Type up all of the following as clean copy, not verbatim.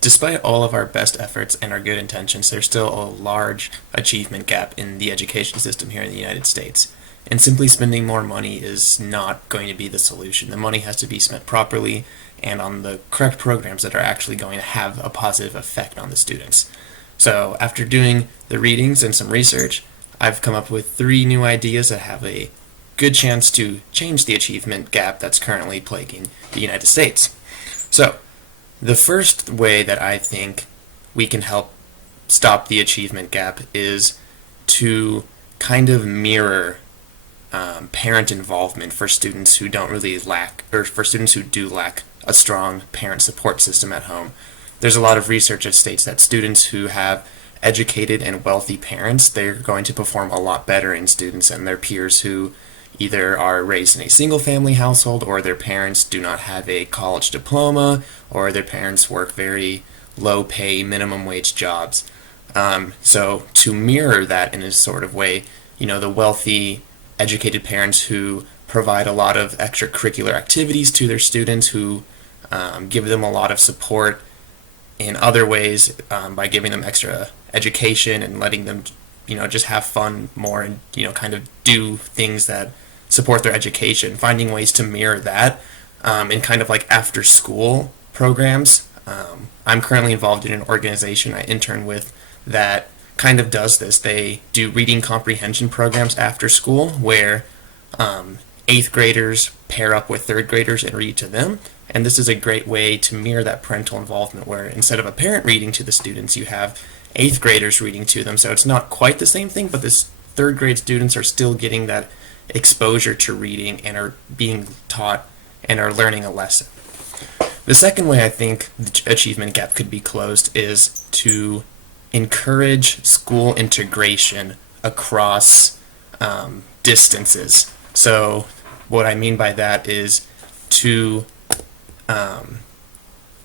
Despite all of our best efforts and our good intentions, there's still a large achievement gap in the education system here in the United States. And simply spending more money is not going to be the solution. The money has to be spent properly and on the correct programs that are actually going to have a positive effect on the students. So after doing the readings and some research, I've come up with 3 new ideas that have a good chance to change the achievement gap that's currently plaguing the United States. So, the first way that I think we can help stop the achievement gap is to kind of mirror parent involvement for students who don't really lack, or for students who do lack a strong parent support system at home. There's a lot of research that states that students who have educated and wealthy parents, they're going to perform a lot better in students and their peers who either are raised in a single family household, or their parents do not have a college diploma, or their parents work very low pay minimum wage jobs. So to mirror that in a sort of way, the wealthy educated parents who provide a lot of extracurricular activities to their students, who give them a lot of support in other ways, by giving them extra education and letting them just have fun more, and kind of do things that support their education, finding ways to mirror that in kind of like after school programs. I'm currently involved in an organization I intern with that kind of does this. They do reading comprehension programs after school where 8th graders pair up with 3rd graders and read to them. And this is a great way to mirror that parental involvement, where instead of a parent reading to the students, you have 8th graders reading to them. So it's not quite the same thing, but this 3rd grade students are still getting that exposure to reading and are being taught and are learning a lesson. The second way I think the achievement gap could be closed is to encourage school integration across distances. So what I mean by that is to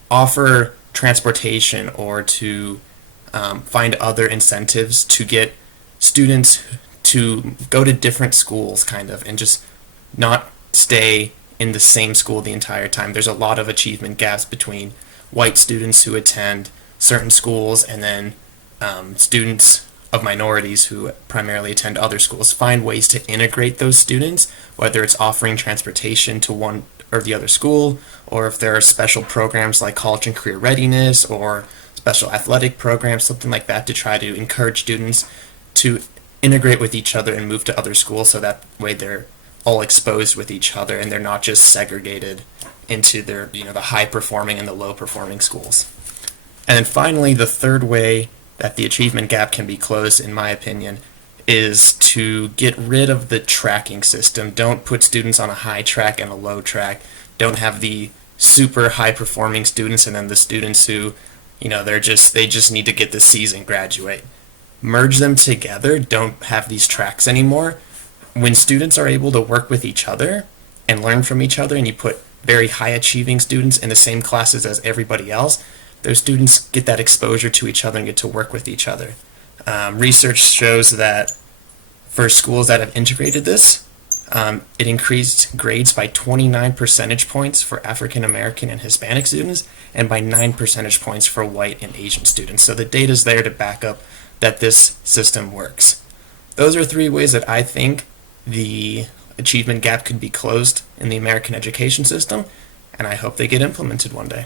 offer transportation, or to find other incentives to get students to go to different schools kind of, and just not stay in the same school the entire time. There's a lot of achievement gaps between white students who attend certain schools and then students of minorities who primarily attend other schools. Find ways to integrate those students, whether it's offering transportation to one or the other school, or if there are special programs like college and career readiness or special athletic programs, something like that, to try to encourage students to integrate with each other and move to other schools, so that way they're all exposed with each other and they're not just segregated into their, the high performing and the low performing schools. And then finally, the third way that the achievement gap can be closed, in my opinion, is to get rid of the tracking system. Don't put students on a high track and a low track. Don't have the super high performing students and then the students who, they just need to get the C's and graduate. Merge them together. Don't have these tracks anymore. When students are able to work with each other and learn from each other, and you put very high achieving students in the same classes as everybody else, those students get that exposure to each other and get to work with each other. Research shows that for schools that have integrated this, it increased grades by 29 percentage points for African American and Hispanic students, and by 9 percentage points for white and Asian students. So the data's there to back up that this system works. Those are 3 ways that I think the achievement gap could be closed in the American education system, and I hope they get implemented one day.